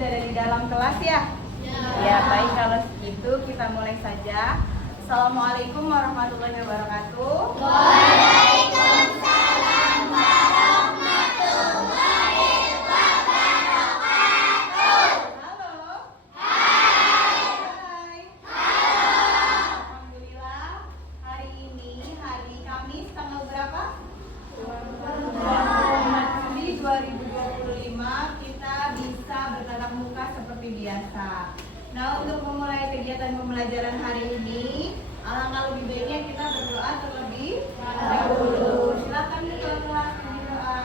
sudah ada di dalam kelas ya? Ya, baik, kalau begitu kita mulai saja. Assalamualaikum warahmatullahi wabarakatuh. Waalaikumsalam warahmatullahi wabarakatuh. Halo. Hai. Hai. Alhamdulillah, hari ini hari Kamis tanggal berapa? 20 Juli 2025 kita bisa bertatap muka seperti biasa. Nah, untuk memulai kegiatan pembelajaran hari ini, alangkah lebih baiknya kita berdoa terlebih dahulu. Silakan ketua kelas berdoa.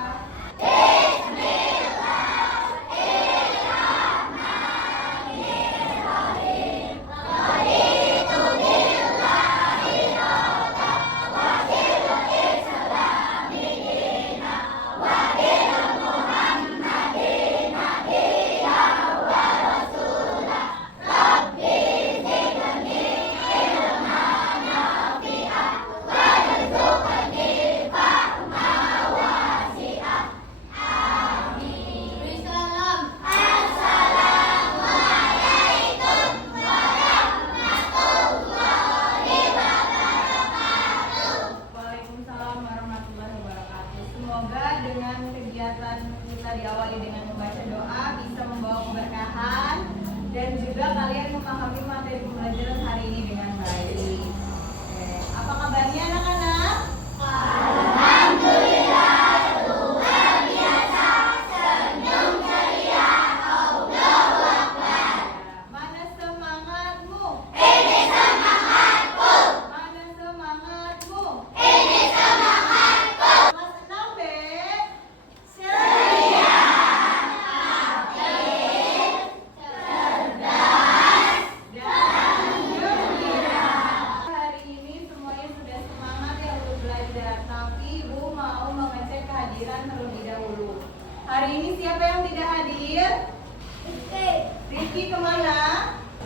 Waalaikumsalam warahmatullahi wabarakatuh. Semoga dengan kegiatan kita diawali dengan membaca doa bisa membawa keberkahan dan juga kalian memahami materi pembelajaran hari ini dengan baik. Oke. Apa kabarnya anak-anak? Mana semangatmu? Mana semangatmu? Kelas 6 B. Ceria, dan gembira. Hari ini semuanya sudah semangat ya untuk belajar, tapi Ibu mau mengecek kehadiran terlebih dahulu. Hari ini siapa yang tidak hadir? Rizky kemana?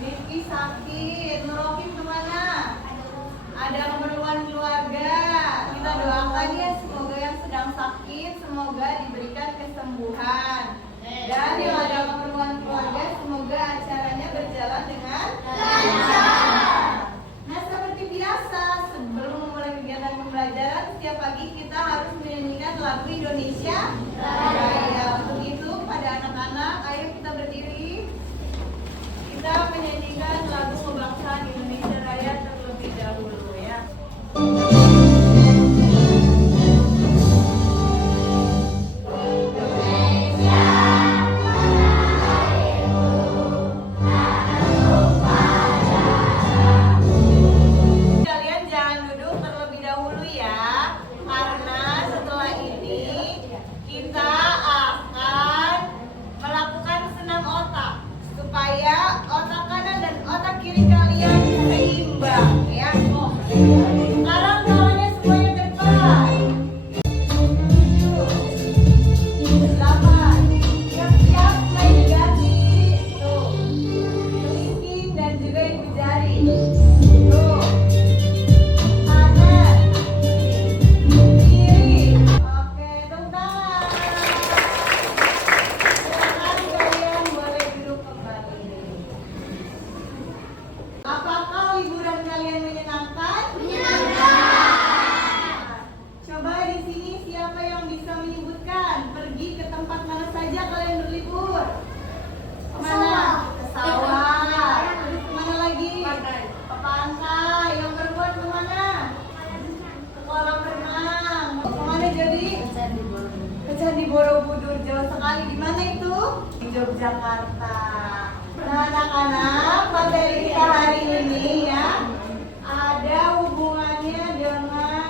Rizky sakit. Nurokim kemana? Ada keperluan keluarga. Kita doakan ya, semoga yang sedang sakit semoga diberikan kesembuhan. Dan yang ada keperluan keluarga semoga acaranya berjalan dengan lancar. Nah, seperti biasa sebelum memulai kegiatan pembelajaran setiap pagi kita harus menyanyikan lagu Indonesia Raya. Untuk itu pada anak-anak ayo kita berdiri. Kita menyanyikan lagu kebangsaan Indonesia Raya terlebih dahulu ya. Kalian jangan duduk terlebih dahulu ya, karena setelah ini kita akan melakukan senam otak supaya otak kanan dan otak kiri kalian seimbang ya. Sekarang tangannya semuanya ke depan. 7, 8, siap-siap mulai diganti. Tuh, kelingking dan juga ibu jari. Tuh, kanan, kiri. Oke, tepuk tangan. Silakan kalian boleh duduk kembali. Apakah liburan kalian menyenangkan? Coba di sini siapa yang bisa menyebutkan pergi ke tempat mana saja kalian berlibur? Kemana? Ke sawah. Terus kemana lagi? Ke pantai. Yang perempuan kemana? Ke kolam renang. Kemana jadi? Ke Candi Borobudur. Jauh sekali. Di mana itu? Di Yogyakarta. Nah, anak-anak, materi kita hari ini ya ada hubungannya dengan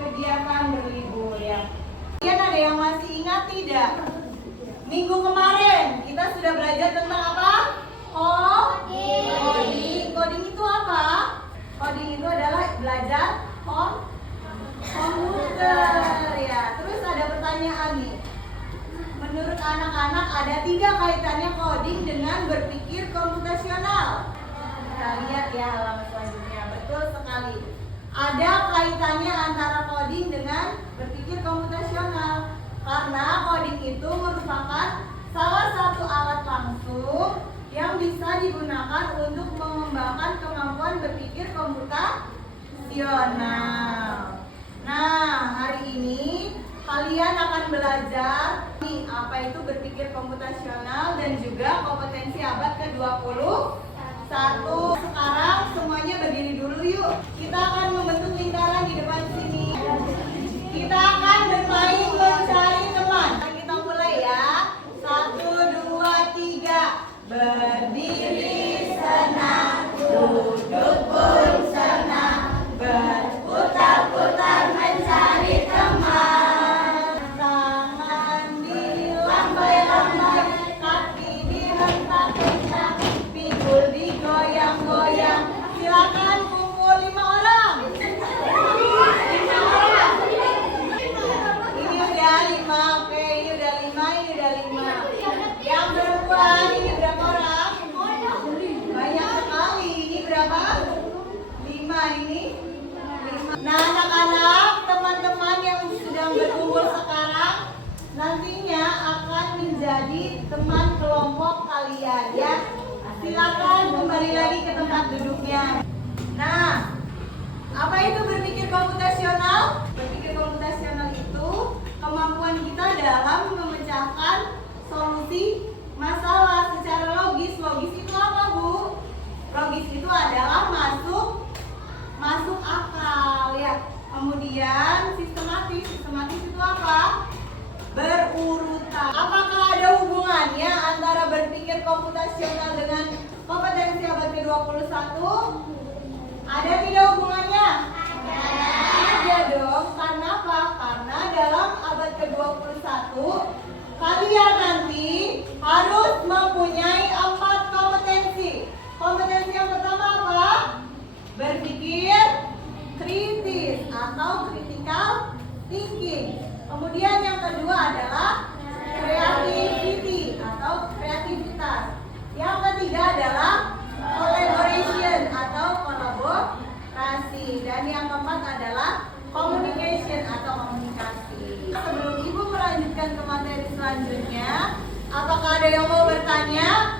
kegiatan berlibur ya. Kalian ada yang masih ingat tidak? Minggu kemarin kita sudah belajar tentang apa? Coding. Coding itu apa? Coding itu adalah belajar komputer ya. Terus ada pertanyaan nih. Menurut anak-anak ada 3 kaitannya coding dengan berpikir komputasional. Kita lihat ya halaman selanjutnya. Betul sekali. Ada kaitannya antara coding dengan berpikir komputasional. Karena coding itu merupakan salah satu alat langsung yang bisa digunakan untuk mengembangkan kemampuan berpikir komputasional. Nah, hari ini kalian akan belajar apa itu berpikir komputasional dan juga kompetensi abad ke-21. Sekarang semuanya berdiri dulu yuk. Kita akan membentuk lingkaran di depan sini. Kita akan bermain mencari teman. Kita mulai ya. 1, 2, 3. Berdiri senang, duduk pun senang, berputar-putar mencari teman. Tangan dilambai-lambai, kaki dihentak-hentak, pinggul digoyang-goyang. Silakan kumpul 5 orang. 5 orang. Ini udah 5, oke, ini udah 5, ini udah 5. Yang perempuan ini berapa orang? Banyak sekali. Ini berapa? 5 ini. 5. Nah, anak-anak, teman-teman yang sedang berkumpul sekarang nantinya akan menjadi teman kelompok kalian ya. Silakan kembali lagi ke tempat duduknya. Nah, apa itu berpikir komputasional? Berpikir komputasional itu kemampuan kita dalam memecahkan solusi masalah secara logis. Logis itu apa, Bu? Logis itu adalah masuk akal ya. Kemudian sistematis. Sistematis itu apa? Berurutan. Apakah ada hubungannya antara berpikir komputasional dengan kompetensi abad ke-21? Ada tidak hubungannya? Ada dong. Karena apa? Karena dalam abad ke-21 kalian nanti harus mempunyai 4 kompetensi. Kompetensi yang pertama apa? Berpikir kritis atau critical thinking. Kemudian yang kedua adalah creativity atau kreativitas. Yang ketiga adalah collaboration atau kolaborasi. Dan yang keempat adalah communication atau komunikasi. Sebelum Ibu melanjutkan ke materi selanjutnya, apakah ada yang mau bertanya?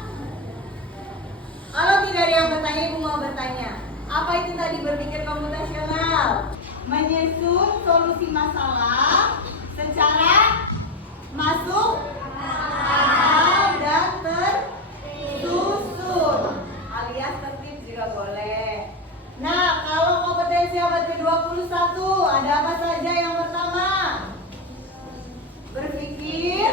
Kalau tidak ada yang bertanya, Ibu mau bertanya. Apa itu tadi berpikir komputasional? Menyusun solusi masalah secara masuk akal dan tersusun, alias tertib juga boleh. Nah, kalau kompetensi abad ke-21 ada apa saja? Yang pertama, berpikir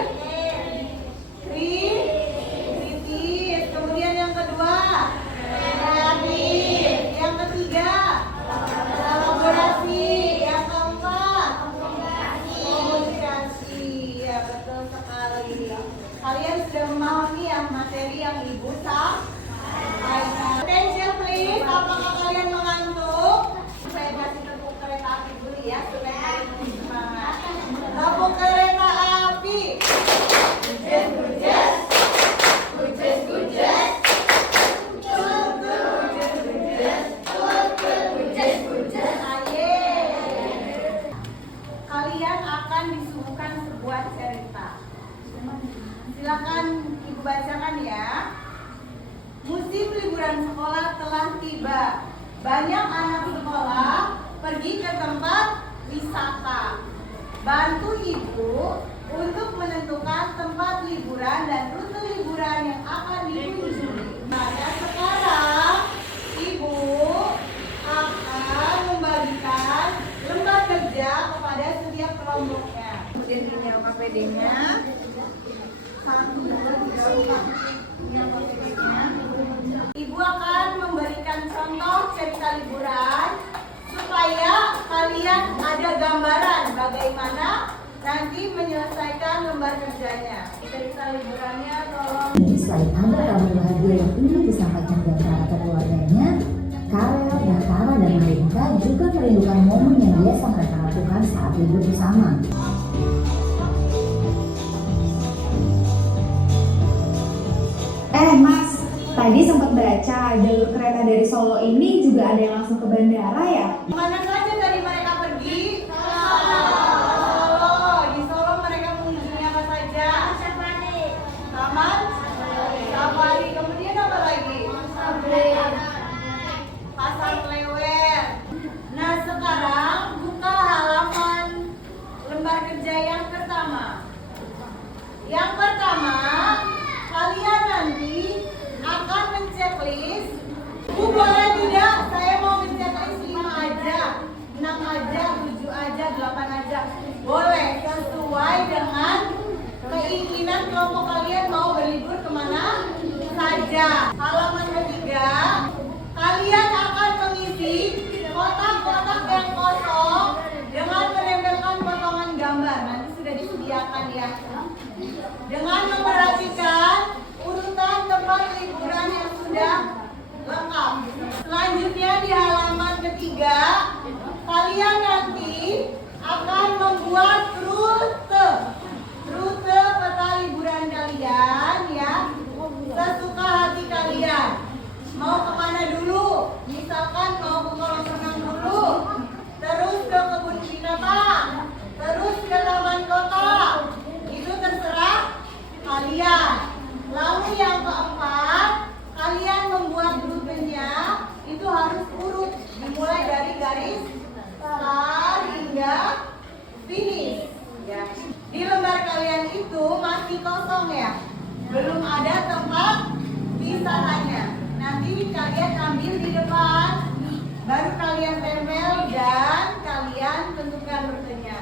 kritis. Kemudian yang kedua, kreatif. Yang ketiga, kolaborasi. Yang keempat, komunikasi. Ya, betul sekali. Kalian sudah memahami yang materi yang Ibu sampaikan. Attention please. Apakah kalian mengantuk? Saya kasih tepuk kereta api dulu ya supaya kalian lebih semangat. Tepuk kereta api. Gujes, gujes. Gujes, gujes. Kalian akan disuguhkan sebuah cerita. Silakan Ibu bacakan ya. Musim liburan sekolah telah tiba. Banyak anak sekolah pergi ke tempat wisata. Bantu Ibu untuk menentukan tempat liburan dan rute liburan yang akan dikunjungi. Nah, sekarang Ibu akan membagikan lembar kerja kepada setiap kelompoknya. Kemudian ini LKPD-nya. 1, 2, 3, 4. Ini LKPD-nya. Ibu akan memberikan contoh cerita liburan supaya kalian ada gambaran bagaimana nanti menyelesaikan lembar kerjanya. Cerita liburannya tolong. Selain ada kabar bahagia yang ingin disampaikan di antara keluarganya, Karel, Natara, dan Marinka juga merindukan momen yang biasa mereka lakukan saat libur bersama. Mas, tadi sempat baca jalur kereta dari Solo ini juga ada yang langsung ke bandara ya? Mana saja tadi mereka pergi? Solo. Di Solo mereka mengunjungi apa saja? keinginan kelompok kalian mau berlibur kemana saja. Halaman ketiga, kalian akan mengisi kotak-kotak yang kosong dengan menempelkan potongan gambar. Nanti sudah disediakan ya. Dengan memperhatikan urutan tempat liburan yang sudah lengkap. Selanjutnya di halaman ketiga, kalian nanti akan membuat rute peta liburan kalian ya, sesuka hati kalian. Mau kemana dulu? Misalkan mau ke kolam renang dulu, terus ke kebun binatang, terus ke taman kota. Itu terserah kalian. Lalu yang keempat, kalian membuat rutenya itu harus urut, dimulai dari garis start hingga finish. Ya. Di lembar kalian itu masih kosong ya, belum ada tempat wisatanya. Nanti kalian ambil di depan, baru kalian tempel dan kalian tentukan rutenya.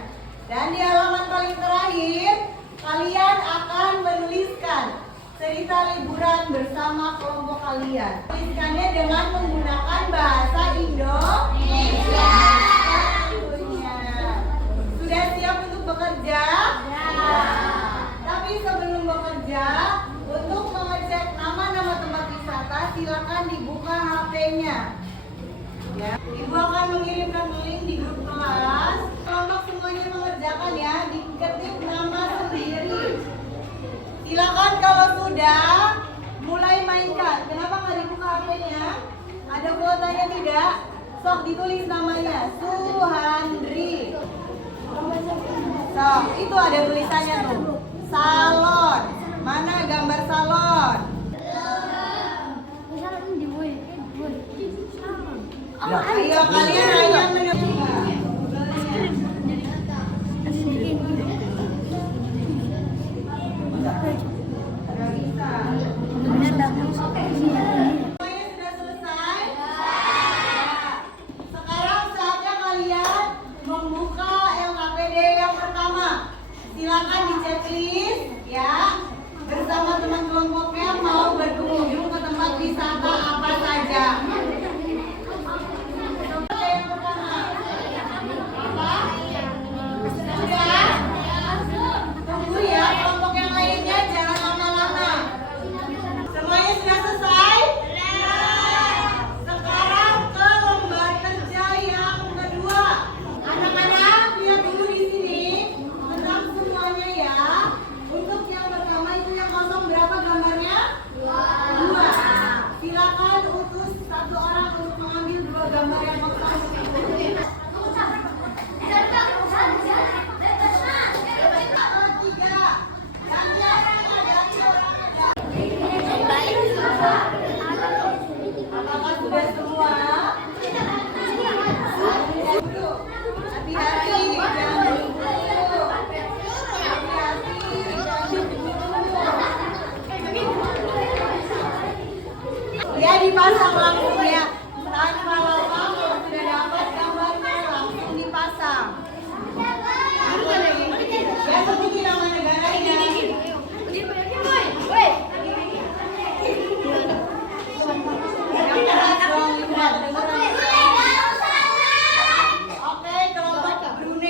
Dan di halaman paling terakhir, kalian akan menuliskan cerita liburan bersama kelompok kalian. Tuliskannya dengan menggunakan bahasa Indonesia. Tentunya. Sudah siap untuk bekerja? Ya. Tapi sebelum bekerja, untuk mengecek nama-nama tempat wisata, silakan dibuka HP-nya. Ya. Ibu akan mengirimkan link di grup kelas. Kelompok semuanya mengerjakan ya, diketik nama sendiri. Silakan kalau sudah mulai mainkan. Kenapa nggak dibuka HP-nya? Ada kuotanya tidak? Sok ditulis namanya Suhandri. Sok, itu ada tulisannya tuh. Salon. Mana gambar salon? Ayo kalian hanya mencoba. Semuanya sudah selesai? Sekarang saatnya kalian membuka LKPD yang pertama. Silakan di checklist ya. Bersama teman kelompoknya mau berkunjung ke tempat wisata apa saja. Yang pertama. Apa? Sudah? Tunggu ya, kelompok yang lainnya jangan lama-lama. Semuanya sudah selesai? Sekarang ke lembar kerja yang kedua. Anak-anak lihat dulu di sini, tenang semuanya ya. Untuk yang pertama itu yang kosong berapa gambarnya? 2. Silakan utus 1 orang untuk mengambil 2 gambar yang kosong. Apakah sudah semua? Hati-hati, jangan buru-buru. Hati-hati, jangan buru-buru. Ya dipasang langsung ya. Tanpa lama kalau sudah dapat gambarnya langsung dipasang. Ya seperti nama negaranya. Yang keras dong, lihat dengeran. Oke, kelompok Brunei.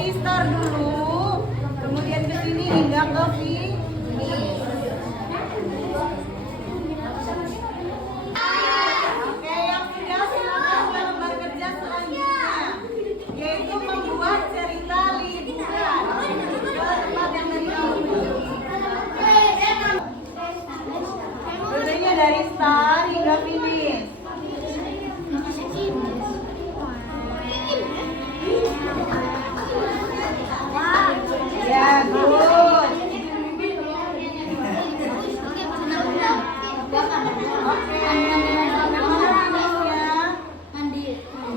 dari Star dulu, kemudian ke sini hingga ke finish. Oke, yang sudah silakan ke lembar kerja selanjutnya, yaitu membuat cerita liburan. Ke tempat yang tadi kamu kunjungi. Rutenya dari start hingga finish. Ya, good. Oke,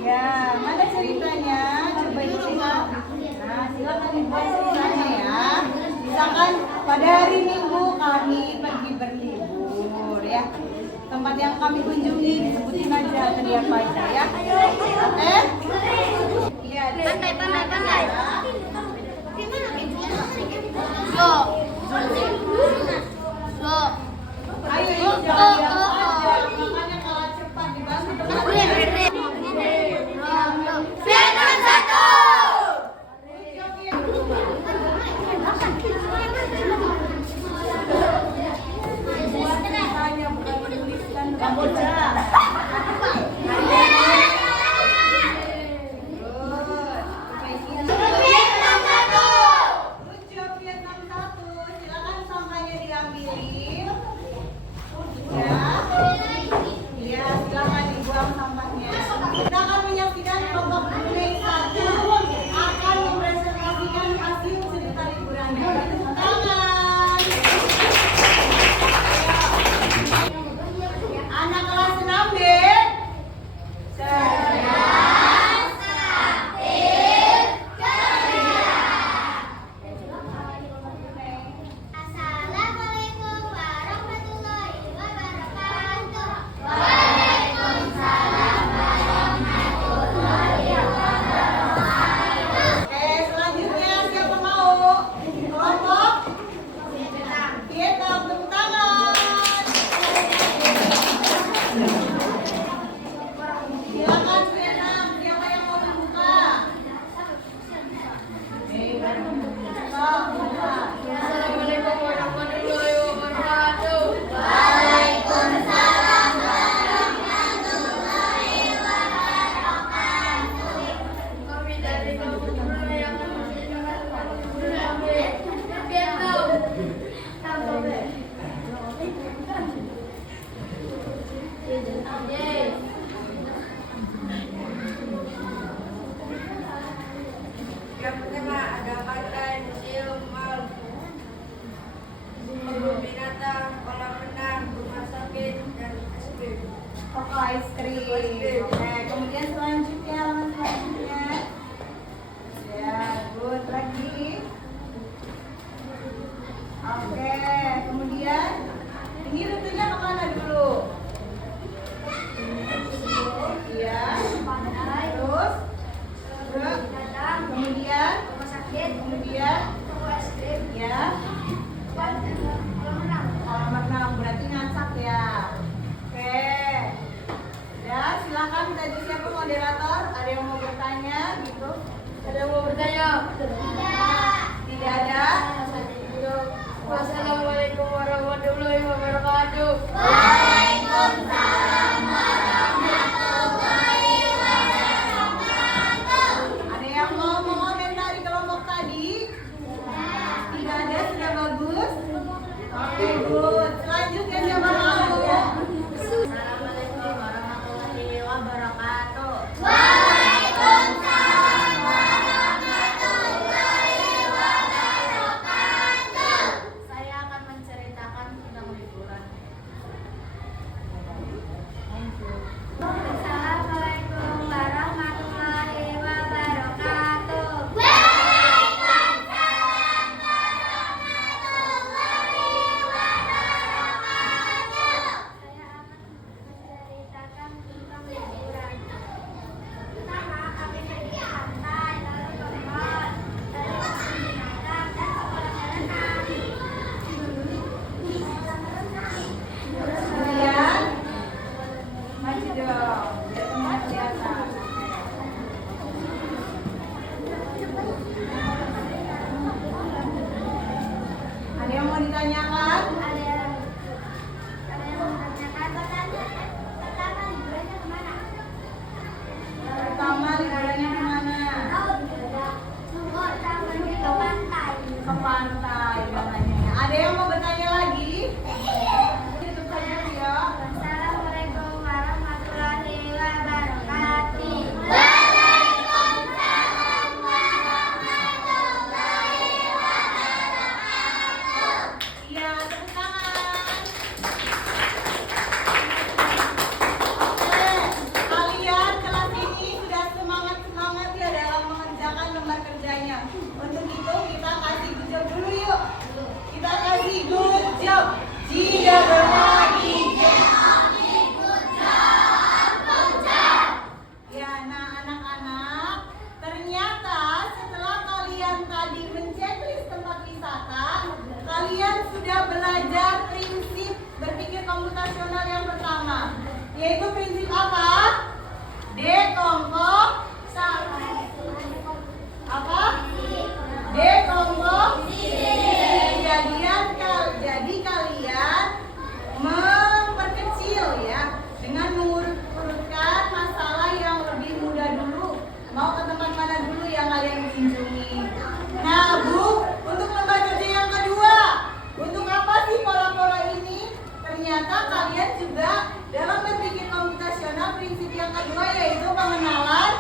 ya, mana ceritanya? Coba dilihat. Nah, silakan dibuat ceritanya ya. Misalkan pada hari Minggu kami pergi berlibur ya. Tempat yang kami kunjungi disebutin aja tadi apa aja ya. Oke? Iya. Pandai. Ayo jangan diam aja. Makanya kalau cepat dibantu teman-teman. Hanya bukan menuliskan Kamboja. Lucu Vietnam 1. Silakan sampahnya diambilin. Ya, silakan dibuang sampahnya. Kita akan menyaksikan kelompok Brunei 1 akan mempresentasikan hasil cerita liburannya. Tepuk tangan. Anak kelas 6B. Assalamualaikum warahmatullahi wabarakatuh. Oke, selanjutnya siapa mau? Kelompok Vietnam, tepuk tangan. Silakan Vietnam, siapa yang mau membuka? Assalamualaikum warahmatullahi wabarakatuh. Kami dari kelompok Brunei yang Vietnam. Yang pertama ada pantai, museum, mal, kebun binatang, kolam renang, rumah sakit, dan es krim. Toko ice cream. Oke, kemudian selanjutnya, halaman selanjutnya. Ya, good. Lagi. Oke, kemudian ini rutenya kemana dulu? Iya. Terus ke kemudian kemudian ya kolam renang berarti ngacak ya. Oke. Ya, silakan tadi siapa moderator? Ada yang mau bertanya gitu? Ada yang mau bertanya? Tidak ada. Wassalamualaikum warahmatullahi wabarakatuh. Ada yang mau mengomentari kelompok tadi? Tidak ada, sudah bagus. Oke, good. Selanjutnya siapa mau? Assalamualaikum warahmatullahi wabarakatuh. ke pantai katanya. Ada yang mau bertanya lagi? Tutup saja ya. Assalamualaikum warahmatullahi wabarakatuh. Iya, tepuk tangan. Kalian kelas ini sudah semangat ya dalam mengerjakan lembar kerjanya. Untuk itu kita kasih good job dulu yuk. Kita kasih good job. Jika berbagi. Ya, nah anak-anak, ternyata setelah kalian tadi menceklis tempat wisata, kalian sudah belajar prinsip berpikir komputasional yang pertama, yaitu prinsip apa? Jadi kalian memperkecil ya dengan mengurut-urutkan masalah yang lebih mudah dulu. Mau ke tempat mana dulu yang kalian kunjungi? Nah, Bu, untuk lembar kerja yang kedua, untuk apa sih pola-pola ini? Ternyata kalian juga dalam berpikir komputasional prinsip yang kedua yaitu pengenalan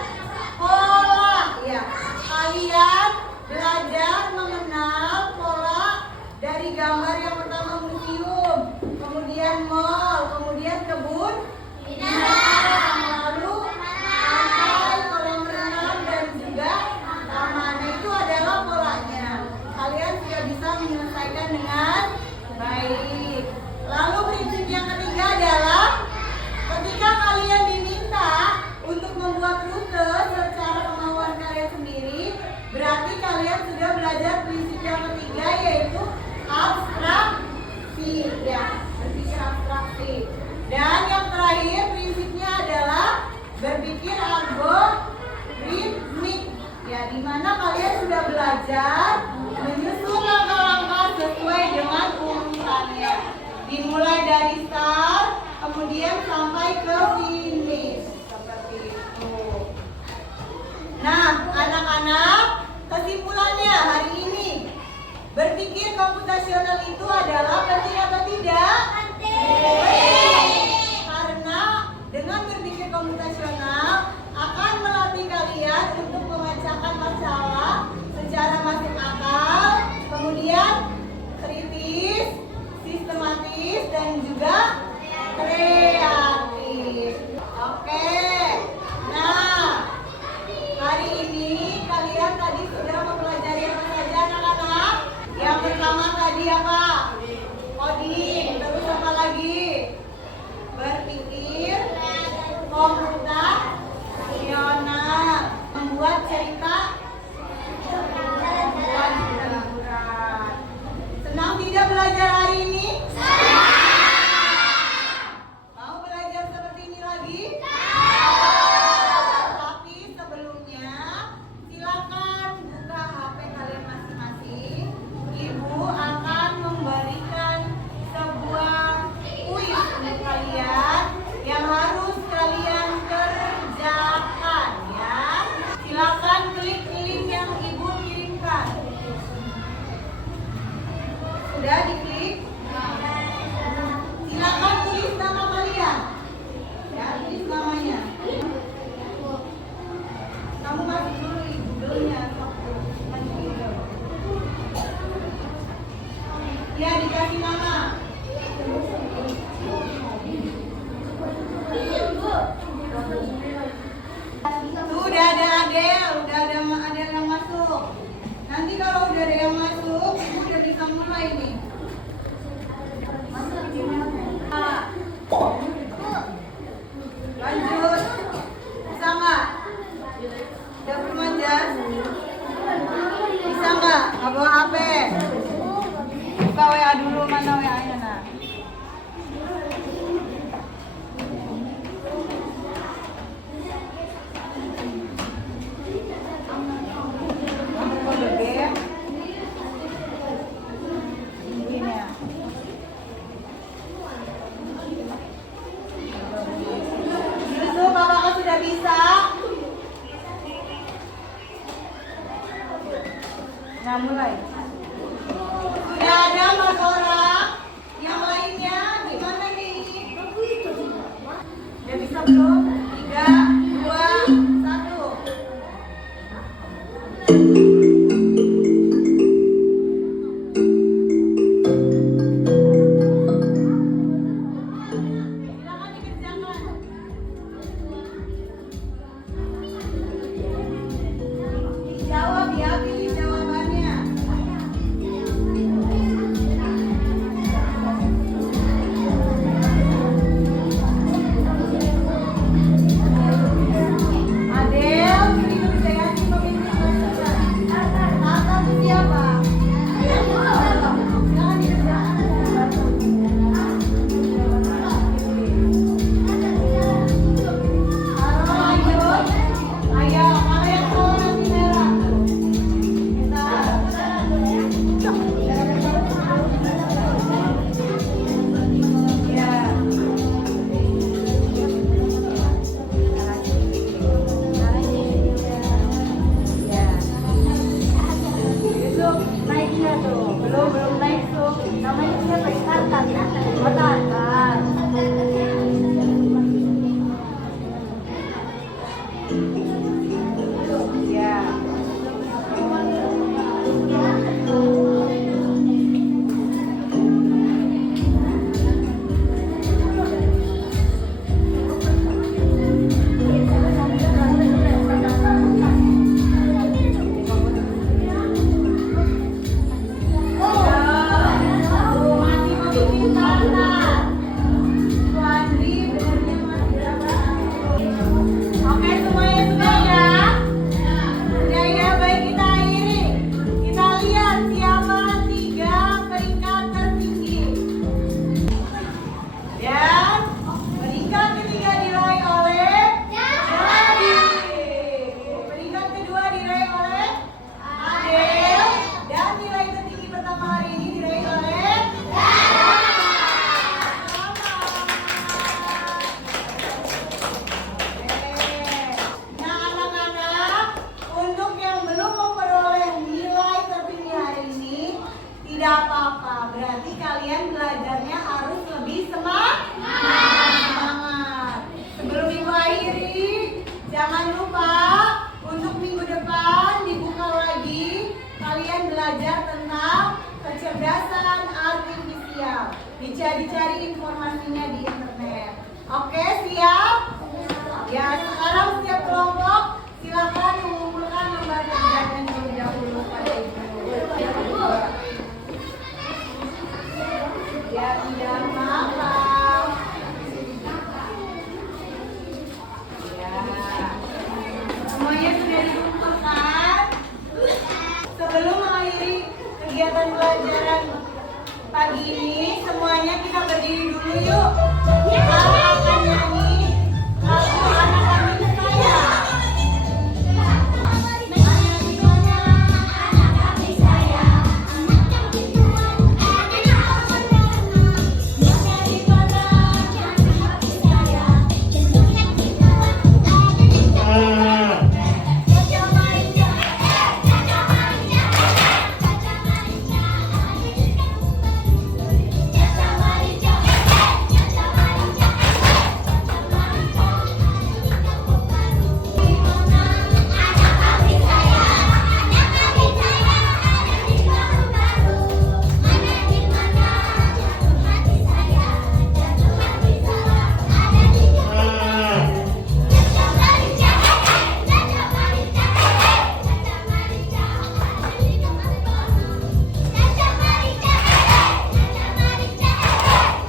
pola. Ya, kalian belajar mengenal pola dari gambar yang pertama museum, kemudian mall, kemudian kebun binatang, lalu pantai, kolam renang dan juga taman. Itu adalah polanya. Kalian sudah bisa menyelesaikan dengan baik. Lalu prinsip yang ketiga adalah ketika kalian diminta untuk membuat rute secara kemauan kalian sendiri, berarti kalian sudah belajar prinsip yang ketiga yaitu abstraksi, ya, berpikir abstraksi. Dan yang terakhir prinsipnya adalah berpikir algoritmik, ya, di mana kalian sudah belajar menyusun langkah-langkah sesuai dengan urutannya, dimulai dari start, kemudian sampai ke finish, seperti itu. Nah, anak-anak, kesimpulannya hari ini, berpikir komputasional itu adalah penting atau tidak? Penting. Karena dengan berpikir komputasional akan melatih kalian untuk memecahkan masalah secara masuk akal, kemudian kritis, sistematis, dan juga kreatif. Oke. Nah, hari ini kalian tadi sudah mempelajari apa saja anak-anak? Yang pertama tadi apa? Coding. Terus apa lagi? Berpikir komputasional. Membuat cerita. Membuat liburan. Senang tidak belajar hari ini? Mau belajar seperti ini lagi? Tapi sebelumnya silakan buka HP kalian masing-masing. Ibu akan memberikan sebuah kuis untuk kalian yang harus kalian kerjakan, ya. Silakan klik link yang ibu kirimkan. Sudah diklik? Silakan tulis nama kalian. Ya, tulis namanya. Kamu masuk dulu di Google-nya. Ya, dikasih nama. Tuh, udah ada Adel, udah ada yang masuk. Nanti kalau udah ada yang masuk, ibu udah bisa mulai nih. Masuk gimana? Lanjut. Bisa nggak? Dapur manja? Bisa nggak? Nggak bawa HP? Buka WA dulu, mana WA-nya nah? Kode game. Ini ya. Yusuf, apakah sudah bisa? Nah, mulai. Udah ada Mas Ora? Yang lainnya gimana nih? Udah bisa belum? 3, 2, 1. Silakan dikerjakan. Jawab ya, pilih jawabannya. Adel, pilih kepercayaan di pemimpin pasukan. Tata itu siapa? Silakan dikerjakan. Taruh lanjut. Ayo, kalau yang tahu nanti merah. Naiknya tuh, belum naik tuh. Namanya siapa? Tartan ya? Oh, Tartan. Ya. Masih memimpin Tartan. Wandi benernya masih dapat. Oke, semuanya sudah ya? Sudah ya, baik kita akhiri. Kita lihat siapa 3 peringkat tertinggi. Dan peringkat ketiga diraih oleh Jadi. Peringkat kedua diraih oleh Adel. Dan nilai tertinggi pertama hari ini diraih oleh Nah, anak-anak, untuk yang belum memperoleh nilai tertinggi hari ini, tidak apa-apa. Berarti kalian belajarnya harus lebih semangat. Sebelum minggu akhiri, jangan lupa untuk minggu depan dibuka lagi. Kalian belajar tentang kecerdasan artifisial. Dicari-cari informasinya di internet. Oke, siap? Ya, sekarang setiap kelompok silakan mengumpulkan lembar kerjanya terlebih dahulu pada ibu. Ya, tidak maaf. Ya, semuanya sudah dikumpulkan. Sebelum mengakhiri kegiatan pelajaran pagi ini, semuanya kita berdiri dulu yuk. Kita akan nyanyi lagu Anak Kambing Saya. Mana di mana anak kambing saya? Anak kambing Tuhan, ada di mana? Mana di mana anak kambing saya? Anak kambing Tuhan, ada di mana? Caca Marica, Caca Marica, Caca Marica, ada di kampung baru. Caca Marica, Caca Marica, Caca Marica, ada di kampung baru. Di mana anak kambing saya? Anak kambing saya ada di kampung baru. Mana di mana jatuh hati saya? Jatuh hati saya ada di kampung baru. Caca Marica, Caca Marica, Caca Marica, ada di kampung baru. Caca Marica, Caca Marica,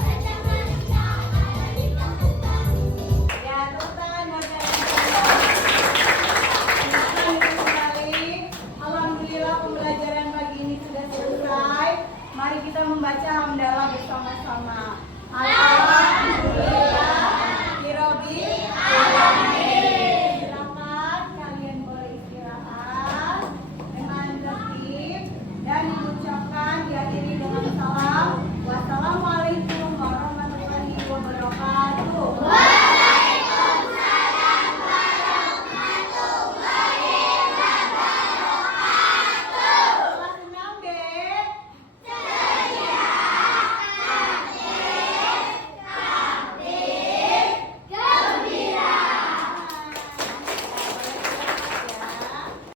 Caca Marica, ada di kampung baru. Ya, tepuk tangan buat kalian. Silakan duduk kembali. Alhamdulillah pembelajaran pagi ini sudah selesai. Mari kita membaca hamdalah bersama-sama.